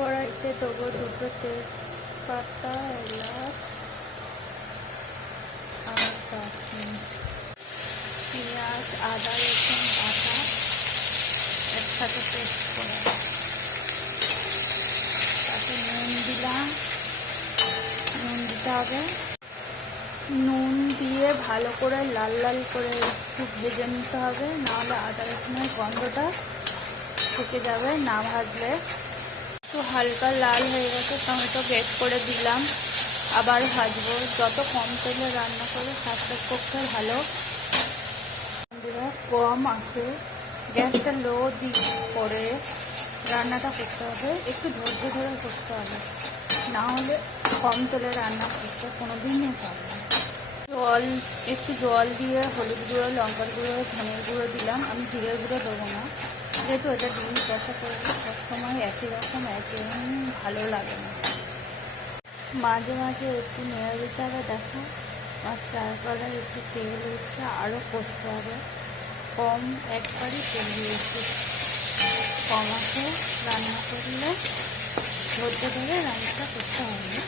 কড়াইতে দেবো দুটো তেজপাতা, এলাচ আর দারচিনি, পেঁয়াজ, আদা, রসুন বাটা একসাথে পেস্ট করে, তাতে নুন দিলাম, নুন দিতে হবে। নুন দিয়ে ভালো করে লাল লাল করে একটু ভেজে নিতে হবে, নাহলে আদা রসুনের গন্ধটা থেকে যাবে না ভাজলে। একটু হালকা লাল হয়ে গেছে, টমেটো গ্রেট করে দিলাম, আবার ভাজবো। যত কম তেলে রান্না করে স্বাস্থ্যের পক্ষে ভালো। কম আছে, গ্যাসটা লো করে রান্নাটা করতে হবে, একটু ধৈর্য ধরে করতে হবে, না হলে কম তেলে রান্না করতে কোনো দিনই পারবে না। একটু জল দিয়ে হলুদ গুঁড়ো, লঙ্কার গুঁড়ো, ধনের গুঁড়ো দিলাম। আমি জিরের গুঁড়ো দেবো না, যেহেতু এটা ডিম কষা করলে সবসময় একই রকম একই ভালো লাগে না। মাঝে মাঝে একটু নেড়ে দিতে হবে। দেখো আর চারপাড়ায় একটু তেল উঠছে, আরও কষতে হবে। কম একবারই তেল দিয়েছি, কম আছে রান্না করলে ধৈর্য ধরে রান্নাটা করতে হবে।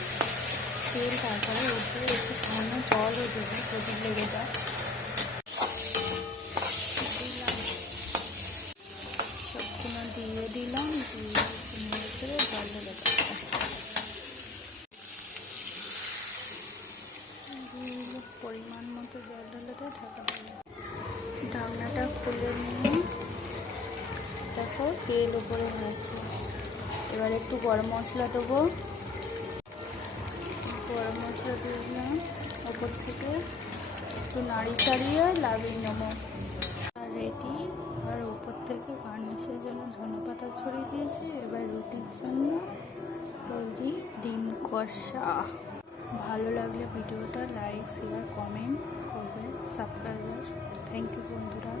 তেল তারপরে উঠে একটু সামান্য জলও দেবে যদি লেগে যায়। সবগুলো দিয়ে দিলাম, দিয়ে ভিতরে জল ঢেলে পরিমাণ মতো জল ঢেলে ঢাকা দিলাম। ঢাকনাটা খুলে নিয়ে দেখো তেল উপরে ভাসছে। এবার একটু গরম মশলা দেবো, গরম মশলা দিয়ে দিলাম ওপর থেকে, একটু নাড়ি চাড়িয়ে লাগিয়ে নেবো। আর রেডি। আর উপর থেকে গার্নিশের জন্য ধনেপাতা ছড়িয়ে দিয়েছি। এবার রুটির জন্য তৈরি ডিম কষা। ভালো লাগলে ভিডিওটা লাইক, শেয়ার, কমেন্ট করবে, সাবস্ক্রাইব। থ্যাংক ইউ বন্ধুরা।